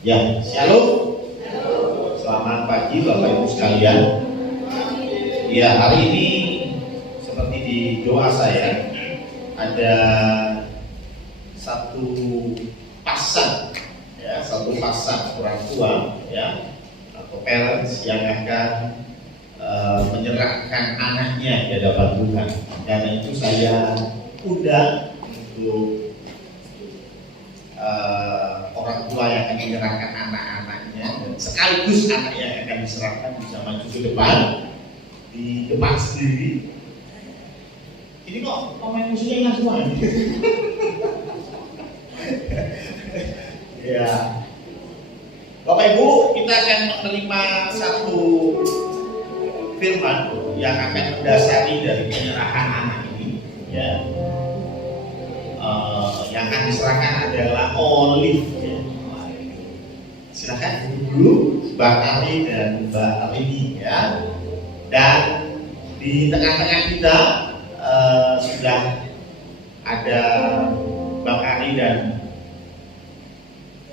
Ya, shalom. Selamat pagi Bapak Ibu sekalian. Ya, hari ini seperti di doa saya ada satu pasang orang tua ya atau parents yang akan menyerahkan anaknya di hadapan Tuhan. Karena itu saya undang untuk orang tua yang akan menyerahkan anak-anaknya dan sekaligus anak yang akan diserahkan bisa maju ke depan di depan sendiri. Ini kok pemain musiknya ingat semua ini. Ya, Bapak Ibu, kita akan menerima satu firman yang akan mendasari dari penyerahan anak ini. Ya. Yang akan diserahkan adalah Olive ya. Silakan dulu Mbak Ari dan Mbak Rini ya. Dan di tengah-tengah kita sudah ada Mbak Ari dan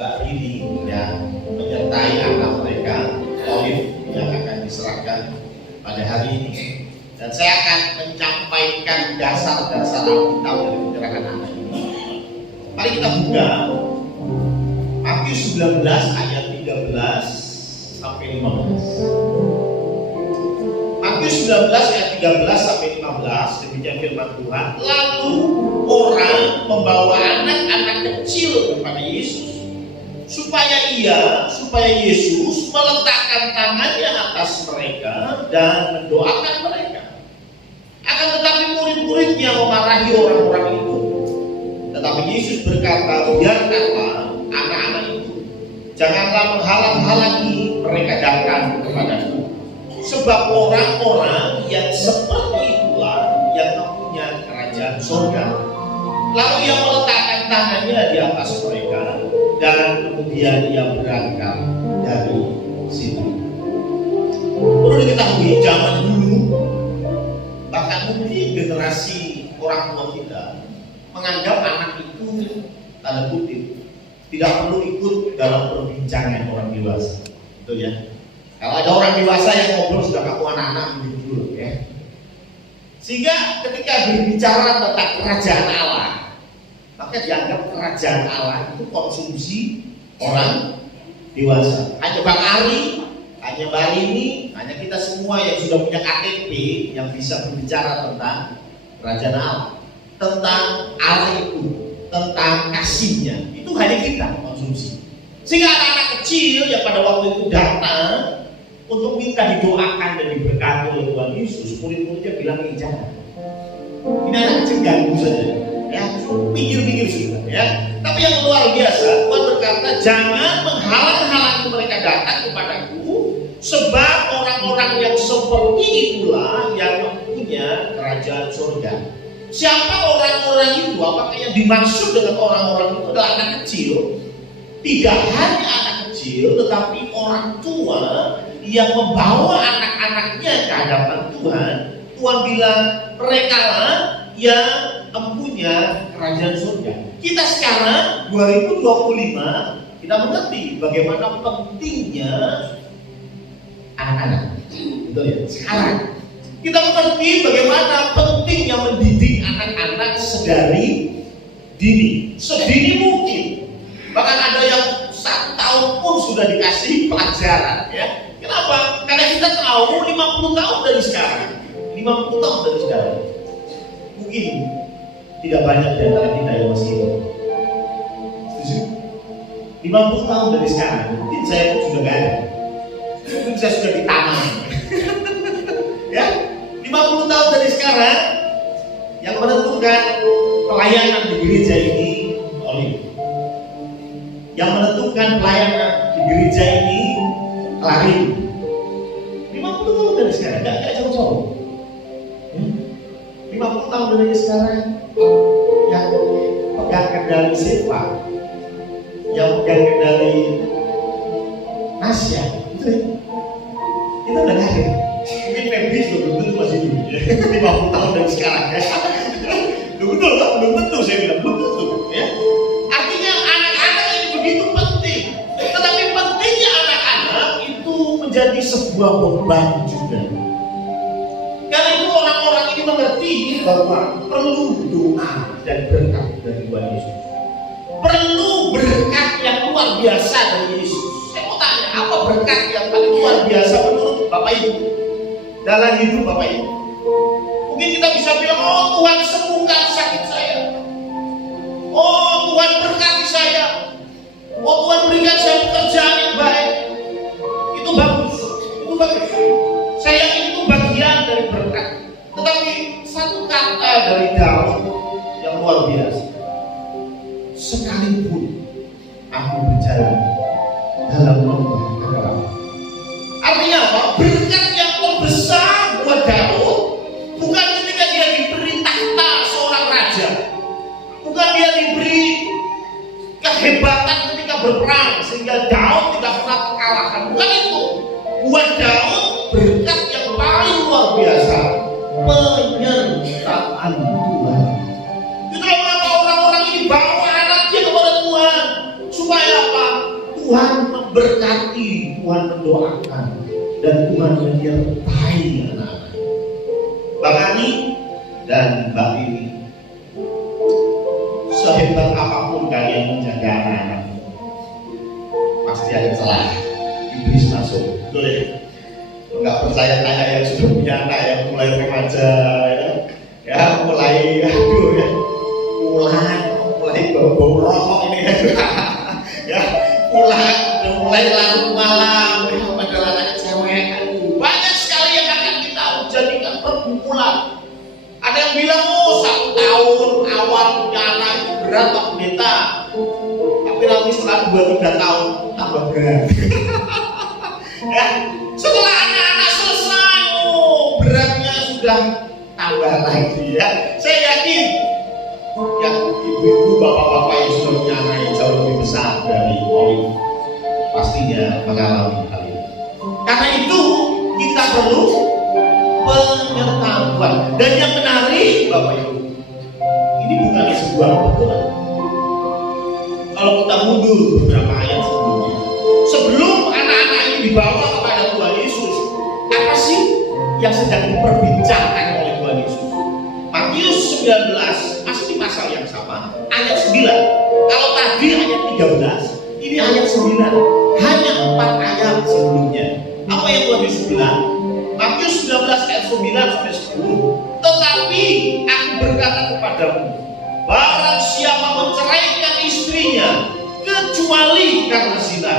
Mbak Rini yang menyertai anak mereka Olive yang akan diserahkan pada hari ini. Dan saya akan menyampaikan dasar-dasar Alkitab dari penyerahan anak ini. Mari kita buka Matius 19 ayat 13 sampai 15. Matius 19 ayat 13 sampai 15, demikian firman Tuhan. Lalu orang membawa anak-anak kecil kepada Yesus supaya Yesus meletakkan tangannya atas mereka dan mendoakan mereka. Akan tetapi murid-muridnya memarahi orang-orang itu. Tetapi Yesus berkata, biarkanlah anak-anak itu, janganlah menghalang-halangi mereka datang kepadaku. Sebab orang-orang yang seperti itulah yang mempunyai kerajaan surga. Lalu ia meletakkan tangannya di atas mereka dan kemudian ia berangkat dari situ. Perlu diketahui zaman dulu, bahkan mungkin generasi orang tua kita menganggap anak itu tanda kutip tidak perlu ikut dalam perbincangan orang dewasa, betul ya? Kalau ada orang dewasa yang ngobrol sudah kamu anak-anak dulu ya. Sehingga ketika berbicara tentang kerajaan Allah, maka dianggap kerajaan Allah itu konsumsi orang dewasa. Hanya Bang Ali, hanya Mbak Rini, hanya kita semua yang sudah punya KTP yang bisa berbicara tentang kerajaan Allah, tentang Allah itu, tentang kasihnya. Itu hanya kita konsumsi. Sehingga anak-anak kecil yang pada waktu itu datang untuk minta didoakan dan diberkati oleh Tuhan Yesus, murid-muridnya bilang ini jangan. Ini anak kecil ganggu saja. Ya, pikir-pikir sudah ya. Tapi yang luar biasa, Tuhan berkata, jangan menghalang-halangi mereka datang kepadaku, sebab orang-orang yang seperti itulah yang mempunyai kerajaan surga. Siapa orang-orang itu? Apakah yang dimaksud dengan orang-orang itu adalah anak kecil? Tidak hanya anak kecil, tetapi orang tua yang membawa anak-anaknya ke hadapan Tuhan. Tuhan bilang, mereka lah yang mempunyai kerajaan surga. Kita sekarang 2025 kita mengerti bagaimana pentingnya anak-anak. Betul ya? Sekarang kita mengerti bagaimana pentingnya mendidik anak-anak sedari dini, sedini mungkin. Bahkan ada yang 1 tahun pun sudah dikasih pelajaran ya. Kenapa? Karena kita tahu 50 tahun dari sekarang, 50 tahun dari sekarang mungkin tidak banyak di antara kita yang masih hidup. Setuju? 50 tahun dari sekarang mungkin saya pun sudah gak ada. Mungkin saya sudah ditanam. Ya, 50 tahun dari sekarang yang menentukan pelayanan di gereja ini Olive. Yang menentukan pelayanan di gereja ini Lari. 50 tahun dari sekarang, gak jauh-jauh. 50 tahun dari sekarang yang pegang kendali Sepa, yang pegang kendali Nasya, itu udah gak ada. Mungkin Febri belum tentu masih hidup ya. 50 tahun dari sekarang ya. Belum tentu saya bilang, belum tentu ya. Artinya anak-anak ini begitu penting. Tetapi sebuah beban juga. Karena itu orang-orang ini mengerti bahwa perlu doa dan berkat dari Tuhan Yesus. Perlu berkat yang luar biasa dari Yesus. Saya mau tanya, apa berkat yang paling luar biasa menurut Bapak Ibu dalam hidup Bapak Ibu? Mungkin kita bisa bilang, oh Tuhan sembuhkan sakit saya, oh Tuhan berkati saya, oh Tuhan berikan saya pekerjaan yang baik. Itu bagus, itu bagus. Saya yakin itu bagian dari berkat. Tetapi satu kata dari Daud yang luar biasa, sekalipun aku berjalan dalam lembah kegelapan. Artinya apa? Berkat yang terbesar buat Daud bukan ketika dia diberi tahta seorang raja, bukan dia diberi kehebatan ketika berperang sehingga Daud tidak pernah terkalahkan. Bukan itu. Buat Daud berkat yang paling luar biasa, penyertaan Tuhan. Itulah mengapa orang-orang ini bawa anaknya kepada Tuhan, supaya apa? Tuhan memberkati, Tuhan mendoakan, dan Tuhan menyertai anak-anak. Bang Ani dan Mbak Ini, sehebat apapun kalian menjaga anak-anak, pasti ada celah. Iblis masuk, betul ya? Enggak percaya tanya yang sudah punya anak, yang mulai remaja, ya mulai, aduh ya, mulai bau rokok ini ya, mulai larut malam, ya padahal anak cewek, aduh, banyak sekali yang akan kita jadikan perkumpulan. Ada yang bilang, oh 1 tahun awal punya anak itu berat Pak Pendeta, tapi nanti setelah 2-3 tahun tambah berat. Ya, setelah anak-anak selesai, oh beratnya sudah tambah lagi ya. Saya yakin yang ibu-ibu, bapak-bapak yang sudah punya anak yang jauh lebih besar dari Olive pastinya mengalami hal ini. Karena itu kita perlu pengetahuan. Dan yang menarik Bapak Ibu, ini bukan sebuah kebetulan. Kalau kita mundur beberapa ayat sebelumnya, sebelum anak-anak ini dibawa kepada Tuhan Yesus, apa sih yang sedang diperbincangkan oleh Tuhan Yesus? Matius 19 masih pasal yang sama, ayat 9. Kalau tadi ayat 13, ini ayat 9. Hanya 4 ayat sebelumnya. Apa yang Tuhan Yesus bilang? Matius 19 ayat 9 sampai 10. Tetapi aku berkata kepadamu, barang siapa menceraikan istrinya kecuali karena zina,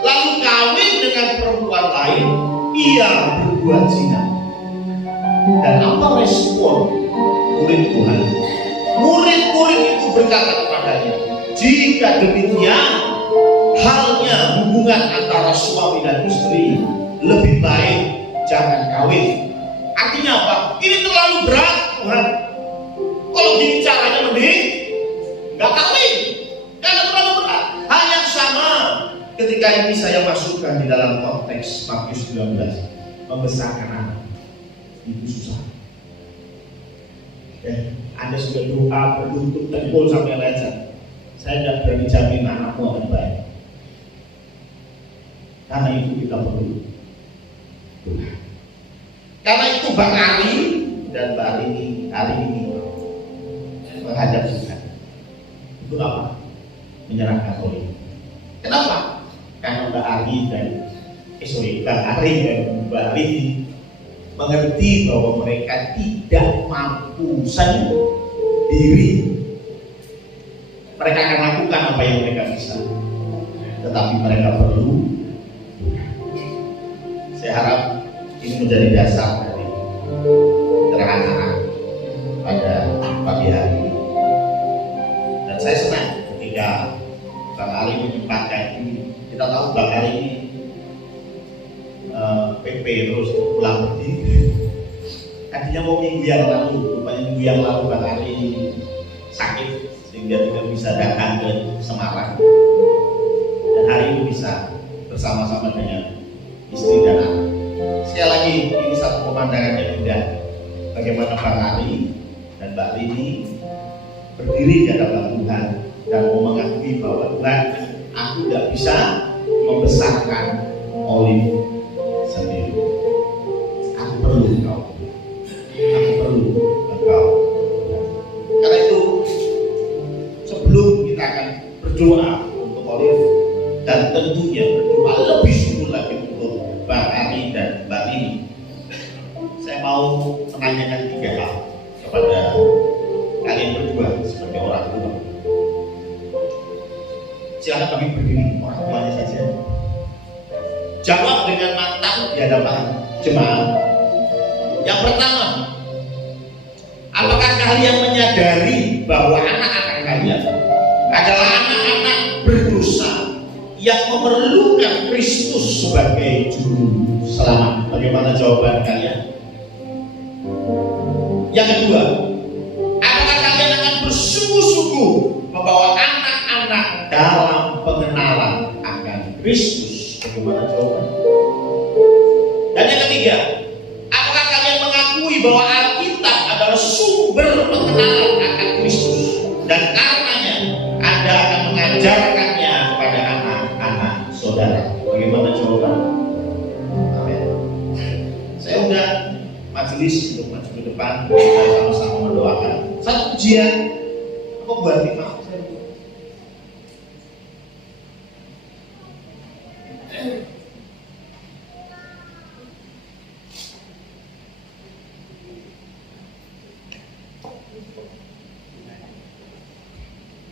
lalu kawin dengan perempuan lain, ia berbuat zina. Dan apa respon murid Tuhan? Murid-murid itu berkata kepadanya, jika demikian halnya hubungan antara suami dan istri, lebih baik jangan kawin. Artinya apa? Ini terlalu berat Tuhan. Kalau gini caranya mending nggak kawin, karena terlalu berat. Hal yang sama ketika ini saya masukkan di dalam konteks Matius 19, membesarkan anak itu susah. Anda sudah doa berlutut tempul sampai lecet, saya tidak berani jamin anakmu akan baik. Karena itu kita perlu doa. Karena itu Bang Ali dan Mbak Rini hari ini menghadap Tuhan. Itu apa? Menyerahkan Olive. Kenapa? Karena Mbak Ali dan Bang Ari dan Mbak Rini mengerti bahwa mereka tidak mampu sendiri. Mereka akan lakukan apa yang mereka bisa, tetapi mereka perlu. Saya harap ini menjadi dasar dari anak-anak pada pagi hari ini. Dan saya senang ketika Bang Ali menyempatkan ini. Kita tahu Bang Ali ini PP terus pulang pergi. Tadinya mau minggu yang lalu, rupanya minggu yang lalu Bang Ali sakit sehingga tidak bisa datang ke Semarang. Dan hari ini bisa bersama-sama dengan istri dan anak. Sekali lagi, ini satu pemandangan yang indah. Bagaimana Bang Ali dan Mbak Rini berdiri di hadapan Tuhan dan mau mengakui bahwa Tuhan, aku tidak bisa membesarkan Olive sendiri. berdoa untuk Olive, dan tentunya berdoa lebih sungguh lagi untuk Bang Ari dan Mbak Rini. Saya mau menanyakan 3 hal kepada kalian berdua sebagai orang tua. Silakan kami berdiri, orang tuanya saja. Jawab dengan mantap di hadapan jemaat. Yang pertama, apakah kalian menyadari bahwa anak-anak kalian adalah anak-anak berdosa yang memerlukan Kristus sebagai juru selamat? Bagaimana jawaban kalian? Yang kedua, apakah kalian akan bersungguh-sungguh membawa anak-anak dalam pengenalan akan Kristus? Bagaimana jawaban? Dan yang ketiga, apakah kalian mengakui bahwa Alkitab adalah sumber pengenalan akan Kristus, dan karenanya Anda akan mengajarkannya kepada anak-anak saudara? Bagaimana jawaban? Amin. Saya undang majelis untuk maju ke depan, kita sama-sama mendoakan. Satu pujian, apa buat lima?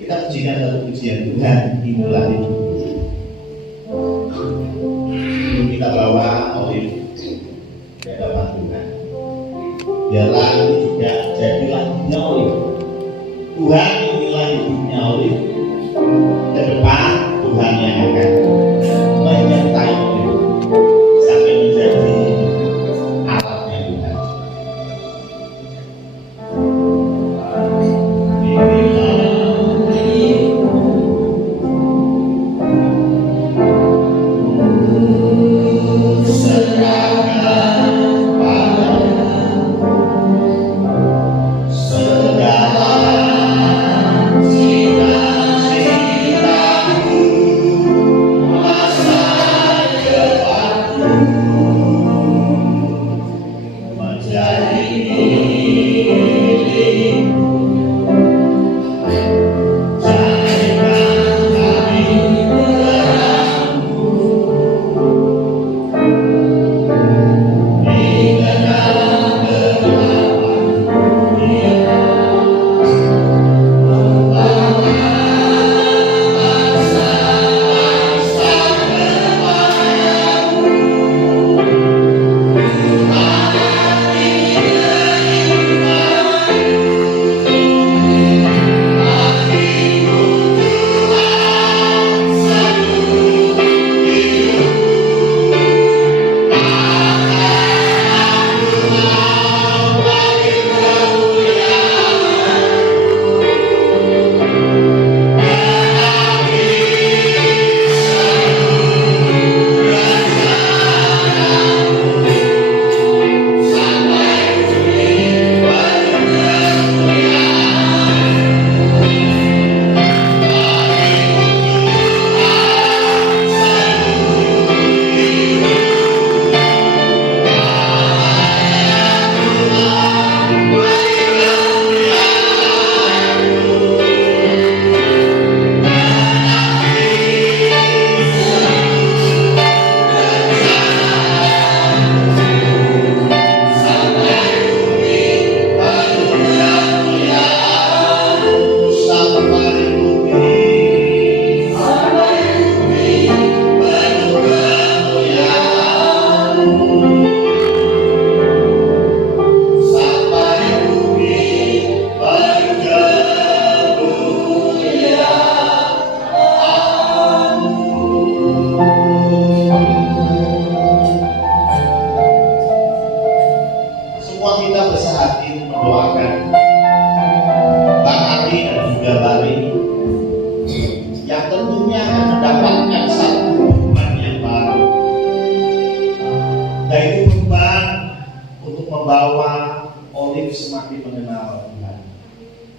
Kita pujikan satu pujian, Tuhan inilah hidup. Kita bawa Olive di hadapan Tuhan. Biarlah ini juga jadilah hidupnya Olive. Tuhan inilah hidupnya Olive. Ke depan Tuhan yang akan menyertai Olive sampai menjadi alatnya Tuhan.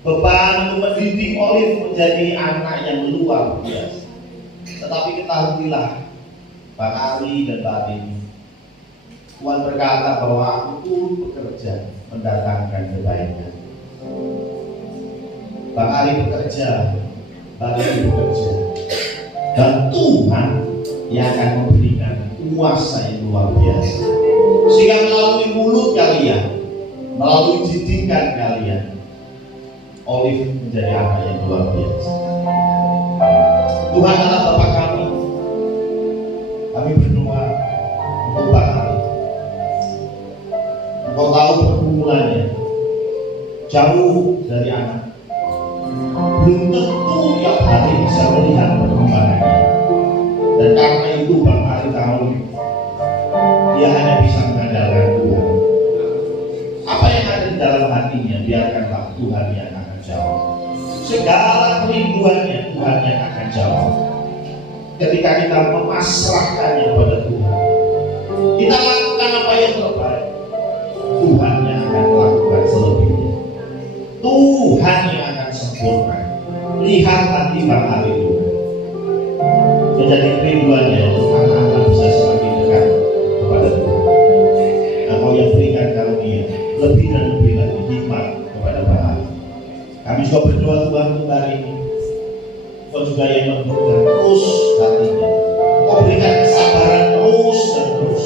Beban untuk mendidik Olive menjadi anak yang luar biasa. Tetapi ketahuilah, Bang Ari dan Mbak Rini, Tuhan berkata bahwa aku turut bekerja mendatangkan kebaikan. Bang Ari bekerja hari ini bekerja. Dan Tuhan yang akan memberikan kuasa yang luar biasa. Sehingga melalui mulut kalian, melalui didikan kalian, Olive menjadi anak yang luar biasa. Tuhan adalah Bapa kami. Kami berdoa untuk Bang Ali. Engkau tahu pergumulannya, jauh dari anak. Belum tentu tiap hari bisa melihat perkembangannya. Dan karena itu Bang Ali tahu dia hanya bisa mengandalkan Tuhan. Apa yang ada di dalam hatinya, biarkanlah Tuhan yang akan jawab. Segala kerinduannya Tuhan yang akan jawab. Ketika kita memasrahkannya kepada Tuhan, kita lakukan apa yang terbaik, Tuhan yang akan melakukan selebihnya. Tuhan yang akan sempurna. Lihat hati Bang Ali itu menjadi kerinduannya untuk anak-anak bisa semakin dekat kepada Tuhan. Engkau yang berikan karunia lebih dan lebih lagi hikmat kepada Bang Ali. Kami juga berdoa Tuhan untuk hari ini. Engkau juga yang membuka terus hatinya. Engkau berikan kesabaran terus dan terus.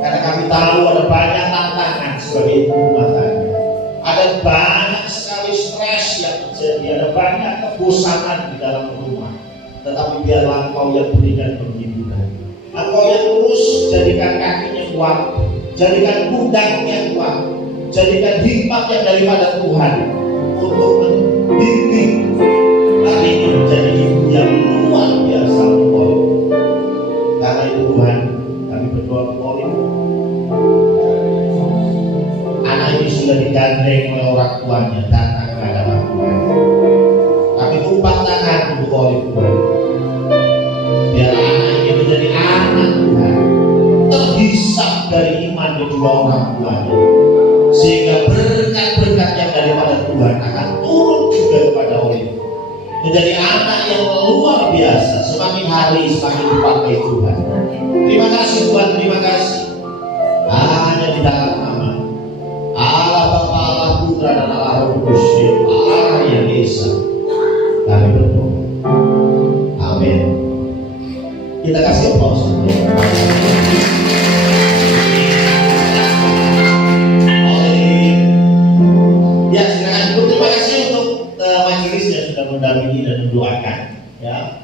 Karena kami tahu ada banyak tantangan sebagai ibu rumah tangga. Ada banyak sekali stres yang terjadi. Ada banyak kebosanan di dalam rumah. Tetapi biarlah Engkau yang berikan penghiburan. Engkau yang terus jadikan kakinya kuat, jadikan pundaknya kuat, jadikan hikmat yang daripada Tuhan untuk membimbing hari ini menjadi ibu yang luar biasa untuk. Karena itu Tuhan, kami berdoa untuk anak ini sudah digandeng oleh orang tuanya datang ke hadapan Tuhan. Kami tumpah tangan untuk Tuhan. Biar anak ini menjadi anak Tuhan, terhisap dari iman kedua orang tuanya, sehingga berkat-berkat yang daripada Tuhan akan turun juga kepada Olive. Menjadi anak yang luar biasa, semakin hari semakin dipakai Tuhan. Terima kasih Tuhan, terima kasih. Hanya di dalam nama Allah Bapa, Allah Putra dan Allah Roh Kudus, Allah yang Esa, kami berdoa. Amin. Kita kasih aplaus. Ya, silakan. Terima kasih untuk majelis yang sudah mendampingi dan mendoakan. Ya.